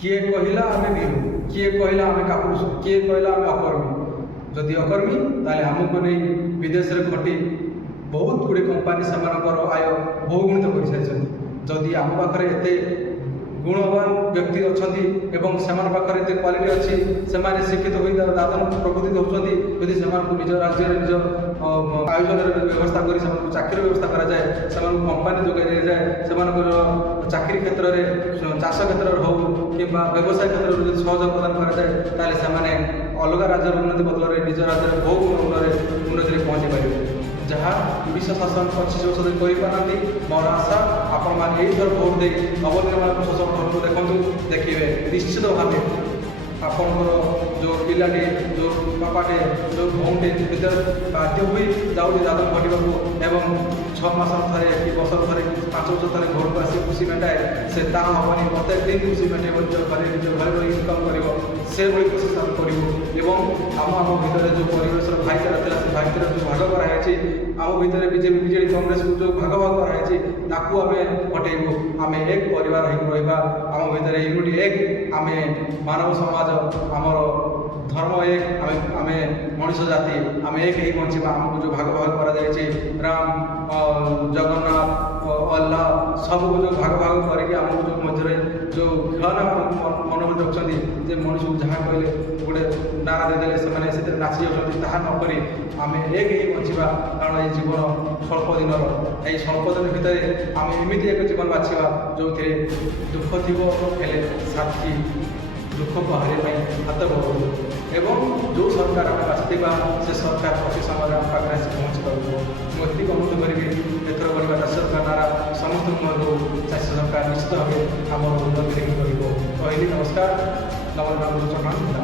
किए कहला आम विहु किए कहला आम कापुरुष किए कहला आम अकर्मी जदि अकर्मी ताले आमको नहीं विदेश में खटी बहुत गुड़े कंपानी से आय बहुगुणित कर सारी जदि आम पाखे एत गुणवान व्यक्ति अच्छा से पाखे क्वालिटी अच्छी से शिक्षित हो दादन प्रकृति होती यदि से निज राज्य निज आयोजन व्यवस्था कर चाकरी व्यवस्था कराए से कंपानी जोगाई जाए से चाकरी क्षेत्र में चाष क्षेत्र हो कि व्यवसाय क्षेत्र में सहयोग प्रदान कराए से अलग राज्य उन्नति बदल में निज राज्य में बहु उन्नति पहुँची पारे जहाँ विश्व शासन 25 वर्ष धरि मोर आशा आपण मैंने यही थर भोट दे नवनिर्माण प्रशासन को देखूँ देखिए निश्चित भाव आपणकर जो पिलाटे जो बापाटे जो भौटे विद्यालय बाध्य हुई जाऊँगी दादन घटवाक एवं 6 मास थे कि वर्ष थे 5 वर्ष थे घर को आसी खुशी मेटाए से ता हेनी प्रत्येक दिन खुशी मेटे निज घर इनकम कर से भाई कोशिश आम करूँ आम भितर जो परिवेश भाईचारा था से भाईचारा जो भाग कराई आम भितर बीजेपी बीजेडी कांग्रेस को जो भाग भाग कराई ताकू आम हटेबू आम एक परिवार रहा आम भितर यूनिटी एक आम मानव समाज आमर धर्म एक आम मनुष्य जाति आम एक ही बचा आमको जो भाग भाग कराई राम जगन्नाथ अल्लाह सब जो भाग भाग करके आमको जो मध्य जो खेलना मन में रखते जे मनुष्य को जहाँ कहले गोटे नारा देदेले से नाची जाती ताहा नक आम एक ही बचा कारण ये जीवन स्वल्प दिन यही स्वल्प दिन भितर आम एमती एक जीवन बाछा जो थे दुख थी साथी दुख को हारे हाथ बढ़ाऊ एवं जो सरकार आम बाछा से सरकार अति समय आम पाखे आसी पहुँची पार मुझे अनुरोध करी एथर करवा चाषी सरकार नारा समस्त चाषी सरकार निश्चित भाव आम उन्नति देखिए कहली नमस्कार नवनिर्माण